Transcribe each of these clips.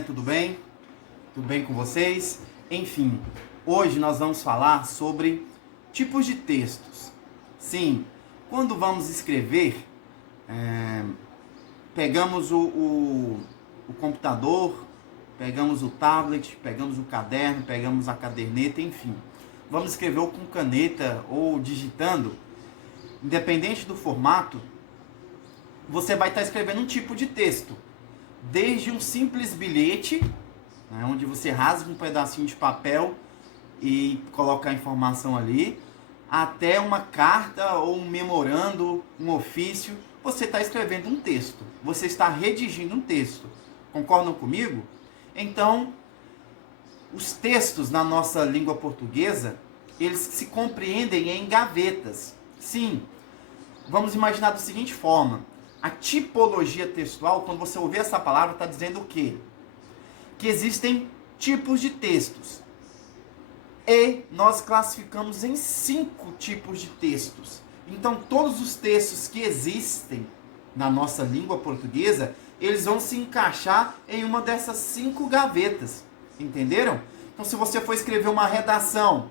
galerinha, tudo bem? Tudo bem com vocês? Enfim, hoje nós vamos falar sobre tipos de textos. Sim, quando vamos escrever, pegamos o computador, pegamos o tablet, pegamos o caderno, pegamos a caderneta, enfim. Vamos escrever ou com caneta ou digitando, independente do formato, você vai estar escrevendo um tipo de texto. Desde um simples bilhete, né, onde você rasga um pedacinho de papel e coloca a informação ali, até uma carta ou um memorando, um ofício, você está escrevendo um texto. Você está redigindo um texto. Concordam comigo? Então, os textos na nossa língua portuguesa, eles se compreendem em gavetas. Sim, vamos imaginar da seguinte forma. A tipologia textual, quando você ouvir essa palavra, está dizendo o quê? Que existem tipos de textos. E nós classificamos em 5 tipos de textos. Então, todos os textos que existem na nossa língua portuguesa, eles vão se encaixar em uma dessas 5 gavetas. Entenderam? Então, se você for escrever uma redação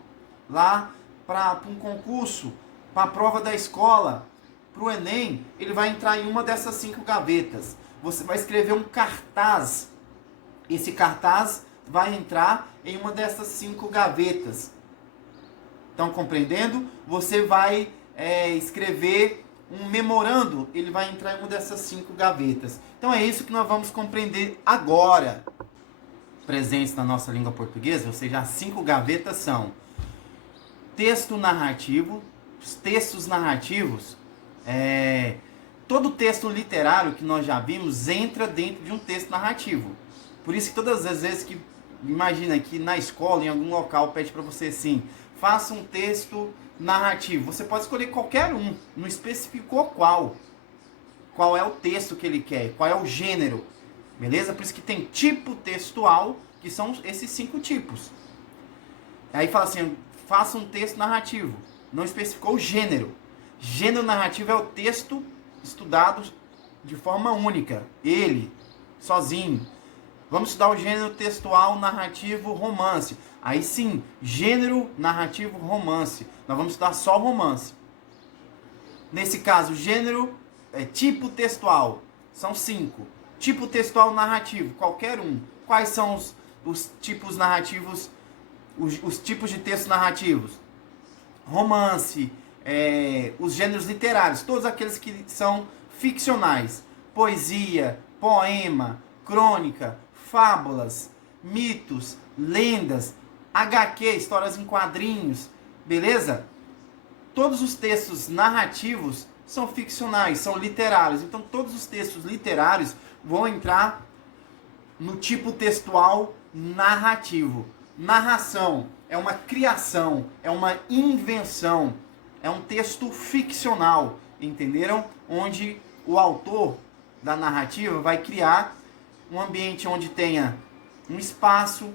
lá para um concurso, para a prova da escola, para o Enem, ele vai entrar em uma dessas 5 gavetas. Você vai escrever um cartaz. Esse cartaz vai entrar em uma dessas 5 gavetas. Estão compreendendo? Você vai escrever um memorando, ele vai entrar em uma dessas 5 gavetas. Então é isso que nós vamos compreender agora. Presentes na nossa língua portuguesa, ou seja, as 5 gavetas são texto narrativo. Os textos narrativos, todo texto literário que nós já vimos entra dentro de um texto narrativo. Por isso que todas as vezes que, imagina que na escola, em algum local, pede para você assim, faça um texto narrativo. Você pode escolher qualquer um, não especificou qual. Qual é o texto que ele quer, qual é o gênero. Beleza? Por isso que tem tipo textual, que são esses 5 tipos. Aí fala assim, faça um texto narrativo. Não especificou o gênero. Gênero narrativo é o texto estudado de forma única. Ele, sozinho. Vamos estudar o gênero textual narrativo romance. Aí sim, gênero narrativo romance. Nós vamos estudar só romance. Nesse caso, gênero, tipo textual. São 5. Tipo textual narrativo, qualquer um. Quais são os tipos narrativos, os tipos de textos narrativos? Romance, os gêneros literários, todos aqueles que são ficcionais. Poesia, poema, crônica, fábulas, mitos, lendas, HQ, histórias em quadrinhos, beleza? Todos os textos narrativos são ficcionais, são literários. Então todos os textos literários vão entrar no tipo textual narrativo. Narração é uma criação, é uma invenção, é um texto ficcional, entenderam? Onde o autor da narrativa vai criar um ambiente onde tenha um espaço,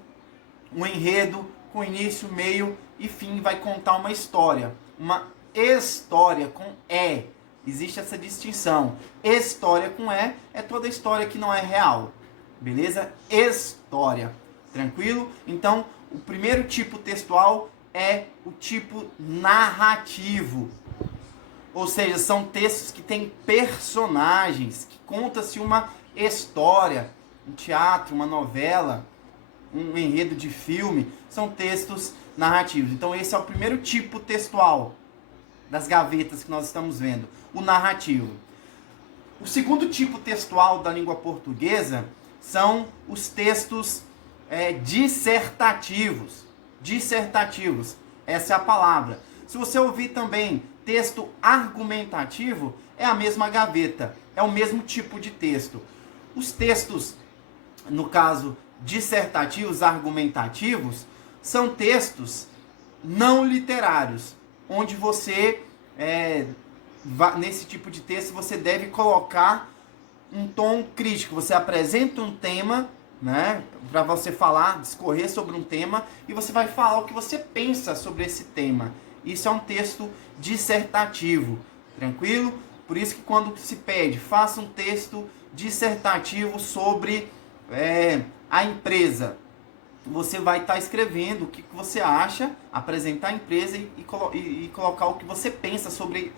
um enredo, com início, meio e fim, vai contar uma história. Uma história com E. Existe essa distinção. História com E é toda história que não é real. Beleza? História. Tranquilo? Então, o primeiro tipo textual é o tipo narrativo. Ou seja, são textos que têm personagens, que conta-se uma história, um teatro, uma novela, um enredo de filme, são textos narrativos. Então esse é o primeiro tipo textual das gavetas que nós estamos vendo, o narrativo. O segundo tipo textual da língua portuguesa são os textos dissertativos. Dissertativos, essa é a palavra. Se você ouvir também texto argumentativo, é a mesma gaveta, é o mesmo tipo de texto. Os textos, no caso, dissertativos, argumentativos, são textos não literários, onde você, nesse tipo de texto, você deve colocar um tom crítico. Você apresenta um tema, né, para você falar, discorrer sobre um tema, e você vai falar o que você pensa sobre esse tema. Isso é um texto dissertativo, tranquilo? Por isso que quando se pede, faça um texto dissertativo sobre a empresa, você vai estar escrevendo o que você acha, apresentar a empresa e colocar o que você pensa sobre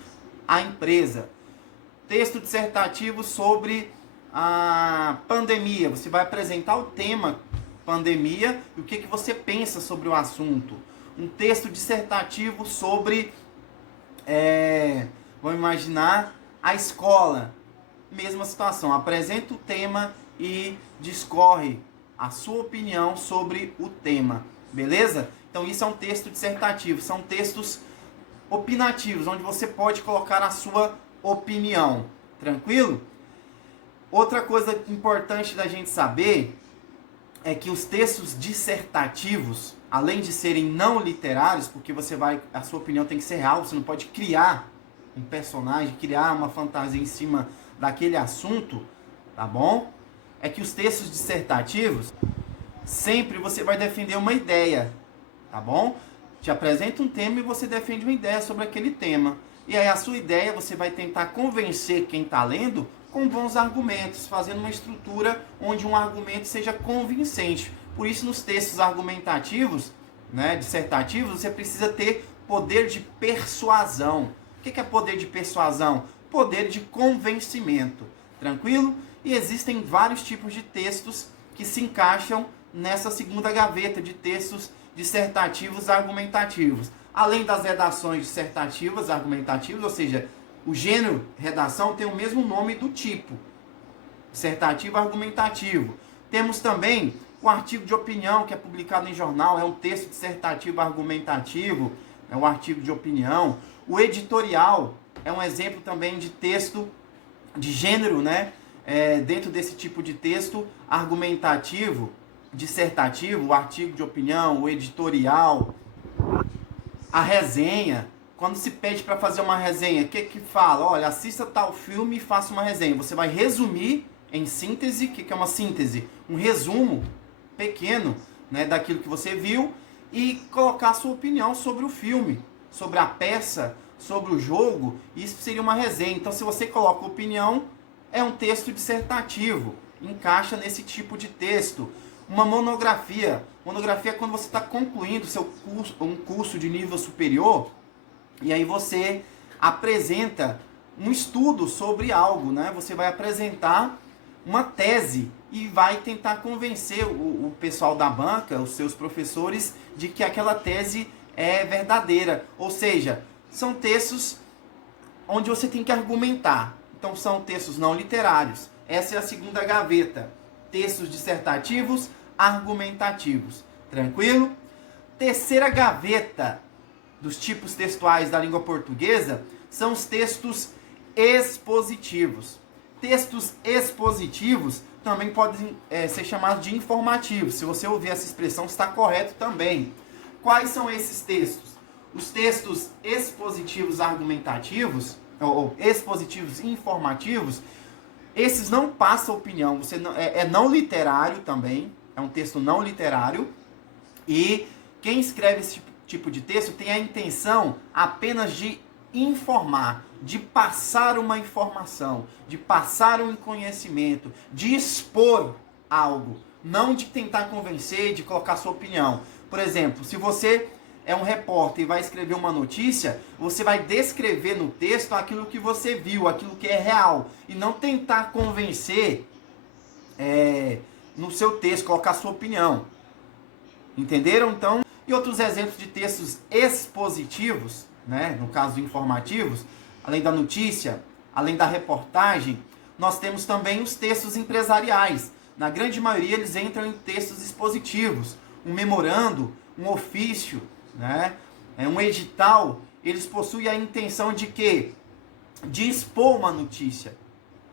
a empresa. Texto dissertativo sobre a pandemia, você vai apresentar o tema pandemia e o que você pensa sobre o assunto. Um texto dissertativo sobre, vamos imaginar, a escola. Mesma situação, apresenta o tema e discorre a sua opinião sobre o tema, beleza? Então isso é um texto dissertativo, são textos opinativos, onde você pode colocar a sua opinião, tranquilo? Outra coisa importante da gente saber é que os textos dissertativos, além de serem não literários, porque a sua opinião tem que ser real, você não pode criar um personagem, criar uma fantasia em cima daquele assunto, tá bom? É que os textos dissertativos, sempre você vai defender uma ideia, tá bom? Te apresenta um tema e você defende uma ideia sobre aquele tema. E aí a sua ideia você vai tentar convencer quem está lendo com bons argumentos, fazendo uma estrutura onde um argumento seja convincente. Por isso nos textos argumentativos, né, dissertativos, você precisa ter poder de persuasão. O que é poder de persuasão? Poder de convencimento. Tranquilo? E existem vários tipos de textos que se encaixam nessa segunda gaveta de textos dissertativos argumentativos. Além das redações dissertativas argumentativas, ou seja, o gênero redação tem o mesmo nome do tipo, dissertativo argumentativo. Temos também o artigo de opinião, que é publicado em jornal, é um texto dissertativo argumentativo, é um artigo de opinião. O editorial é um exemplo também de texto de gênero, né? Dentro desse tipo de texto argumentativo, dissertativo, o artigo de opinião, o editorial, a resenha. Quando se pede para fazer uma resenha, o que fala? Olha, assista tal filme e faça uma resenha. Você vai resumir em síntese. O que é uma síntese? Um resumo pequeno, né, daquilo que você viu e colocar a sua opinião sobre o filme, sobre a peça, sobre o jogo. Isso seria uma resenha. Então, se você coloca opinião, é um texto dissertativo. Encaixa nesse tipo de texto. Uma monografia. Monografia é quando você está concluindo um curso de nível superior e aí você apresenta um estudo sobre algo, né? Você vai apresentar uma tese e vai tentar convencer o pessoal da banca, os seus professores, de que aquela tese é verdadeira. Ou seja, são textos onde você tem que argumentar. Então são textos não literários. Essa é a segunda gaveta. Textos dissertativos, argumentativos. Tranquilo? Terceira gaveta dos tipos textuais da língua portuguesa são os textos expositivos. Textos expositivos também podem ser chamados de informativos. Se você ouvir essa expressão, está correto também. Quais são esses textos? Os textos expositivos argumentativos, ou expositivos informativos, esses não passam opinião. Você não, não literário também, é um texto não literário. E quem escreve esse tipo de texto tem a intenção apenas de informar, de passar uma informação, de passar um conhecimento, de expor algo, não de tentar convencer, de colocar sua opinião. Por exemplo, se você é um repórter e vai escrever uma notícia, você vai descrever no texto aquilo que você viu, aquilo que é real, e não tentar convencer no seu texto, colocar sua opinião. Entenderam? Então, e outros exemplos de textos expositivos, né, no caso informativos, além da notícia, além da reportagem, nós temos também os textos empresariais. Na grande maioria eles entram em textos expositivos. Um memorando, um ofício, né, um edital, eles possuem a intenção de quê? De expor uma notícia,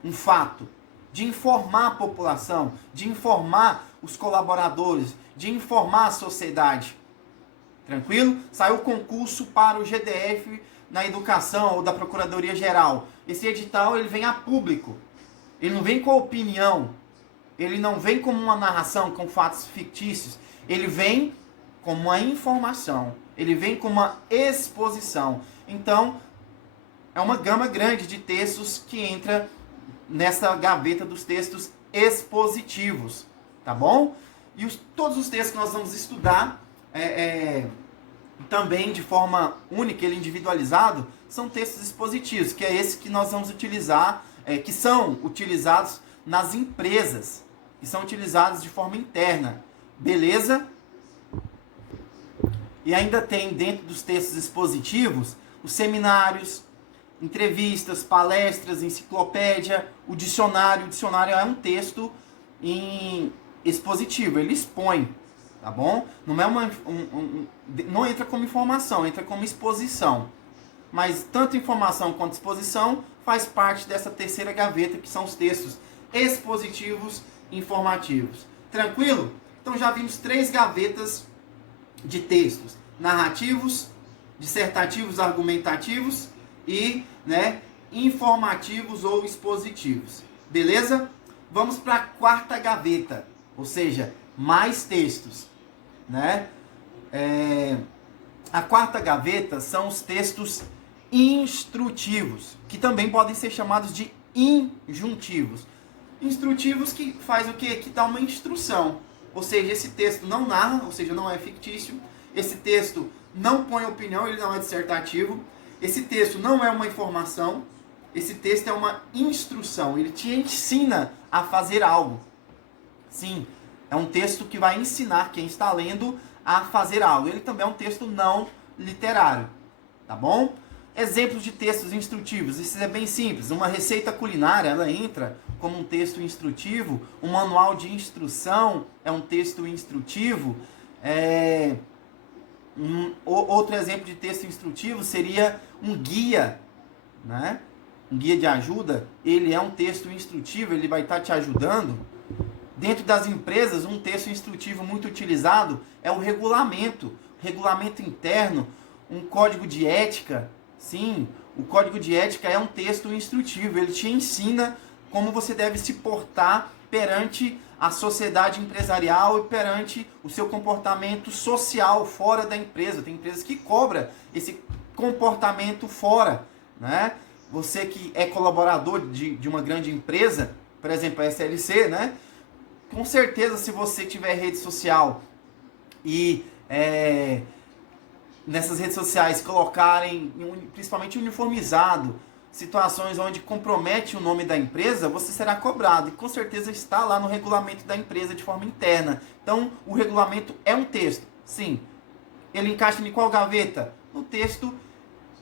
um fato, de informar a população, de informar os colaboradores, de informar a sociedade. Tranquilo? Saiu o concurso para o GDF na educação ou da Procuradoria Geral. Esse edital ele vem a público. Ele não vem com opinião. Ele não vem como uma narração com fatos fictícios. Ele vem como uma informação. Ele vem como uma exposição. Então, é uma gama grande de textos que entra nessa gaveta dos textos expositivos. Tá bom? E todos os textos que nós vamos estudar também de forma única, ele individualizado, são textos expositivos, que é esse que nós vamos utilizar, que são utilizados nas empresas, que são utilizados de forma interna. Beleza? E ainda tem dentro dos textos expositivos os seminários, entrevistas, palestras, enciclopédia, o dicionário. O dicionário é um texto expositivo, ele expõe, tá bom? Não é não entra como informação, entra como exposição. Mas tanto informação quanto exposição faz parte dessa terceira gaveta, que são os textos expositivos informativos. Tranquilo? Então já vimos 3 gavetas de textos: narrativos, dissertativos, argumentativos e informativos ou expositivos. Beleza? Vamos para a 4ª gaveta, ou seja, mais textos. A 4ª gaveta são os textos instrutivos, que também podem ser chamados de injuntivos. Instrutivos que faz o quê? Que dá uma instrução. Ou seja, esse texto não narra, ou seja, não é fictício. Esse texto não põe opinião, ele não é dissertativo. Esse texto não é uma informação. Esse texto é uma instrução. Ele te ensina a fazer algo. Sim, é um texto que vai ensinar quem está lendo a fazer algo. Ele também é um texto não literário. Tá bom? Exemplos de textos instrutivos. Isso é bem simples. Uma receita culinária, ela entra como um texto instrutivo. Um manual de instrução é um texto instrutivo. Outro exemplo de texto instrutivo seria um guia, um guia de ajuda. Ele é um texto instrutivo, ele vai estar te ajudando. Dentro das empresas, um texto instrutivo muito utilizado é o regulamento interno, um código de ética. Sim, o código de ética é um texto instrutivo, ele te ensina como você deve se portar perante a sociedade empresarial e perante o seu comportamento social fora da empresa. Tem empresas que cobram esse comportamento fora, Você que é colaborador de uma grande empresa, por exemplo, a SLC, Com certeza, se você tiver rede social e nessas redes sociais colocarem, principalmente uniformizado, situações onde compromete o nome da empresa, você será cobrado. E com certeza está lá no regulamento da empresa de forma interna. Então, o regulamento é um texto. Sim. Ele encaixa em qual gaveta? No texto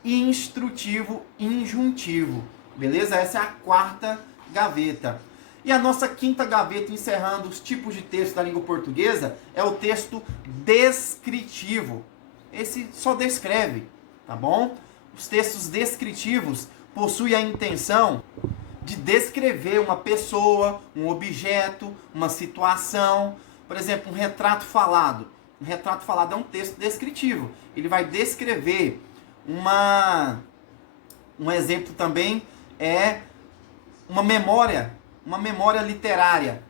instrutivo, injuntivo. Beleza? Essa é a 4ª gaveta. E a nossa 5ª gaveta, encerrando os tipos de texto da língua portuguesa, é o texto descritivo. Esse só descreve, tá bom? Os textos descritivos possuem a intenção de descrever uma pessoa, um objeto, uma situação. Por exemplo, um retrato falado. Um retrato falado é um texto descritivo. Ele vai descrever um exemplo também é uma memória literária.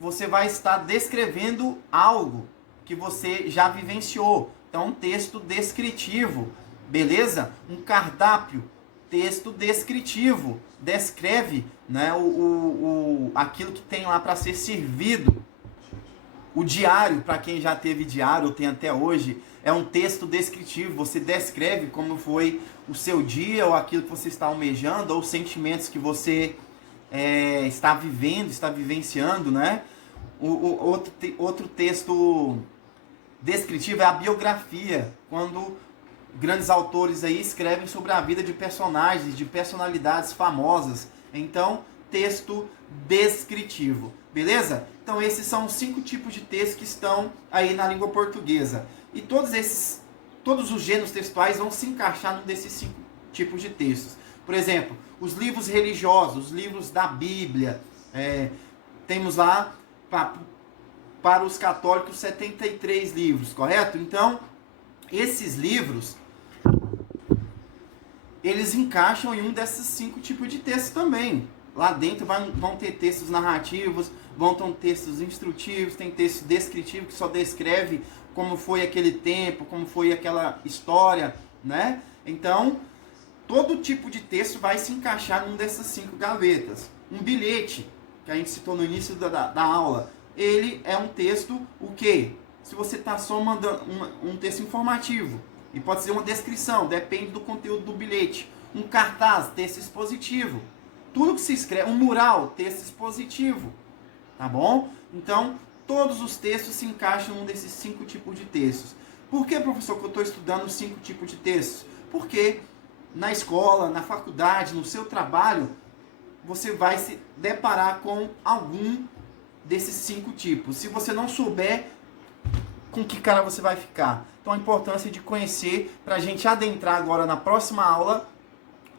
Você vai estar descrevendo algo que você já vivenciou. Então, um texto descritivo, beleza? Um cardápio, texto descritivo, descreve aquilo que tem lá para ser servido. O diário, para quem já teve diário ou tem até hoje, é um texto descritivo. Você descreve como foi o seu dia, ou aquilo que você está almejando, ou os sentimentos que você está vivendo, está vivenciando, Outro texto descritivo é a biografia, quando grandes autores aí escrevem sobre a vida de personagens, de personalidades famosas. Então, texto descritivo. Beleza? Então, esses são os 5 tipos de texto que estão aí na língua portuguesa. E todos os gêneros textuais vão se encaixar num desses 5 tipos de textos. Por exemplo, os livros religiosos, os livros da Bíblia. Temos lá, para os católicos, 73 livros, correto? Então, esses livros, eles encaixam em um desses 5 tipos de textos também. Lá dentro vão ter textos narrativos, vão ter textos instrutivos, tem texto descritivo que só descreve como foi aquele tempo, como foi aquela história, Então, todo tipo de texto vai se encaixar num dessas 5 gavetas. Um bilhete, que a gente citou no início da aula, ele é um texto, o quê? Se você está só mandando um texto informativo, e pode ser uma descrição, depende do conteúdo do bilhete. Um cartaz, texto expositivo. Tudo que se escreve, um mural, texto expositivo. Tá bom? Então, todos os textos se encaixam num desses 5 tipos de textos. Por que, professor, que eu estou estudando os 5 tipos de textos? Porque na escola, na faculdade, no seu trabalho, você vai se deparar com algum desses 5 tipos. Se você não souber, com que cara você vai ficar? Então a importância de conhecer, para a gente adentrar agora na próxima aula,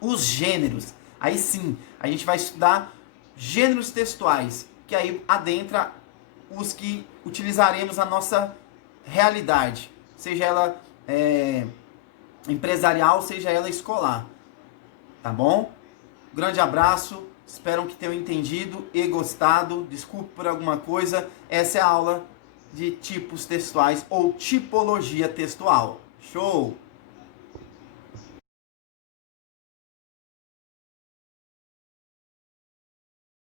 os gêneros. Aí sim, a gente vai estudar gêneros textuais, que aí adentra os que utilizaremos na nossa realidade, seja ela empresarial, seja ela escolar. Tá bom? Grande abraço, espero que tenham entendido e gostado. Desculpe por alguma coisa, essa é a aula de tipos textuais ou tipologia textual. Show!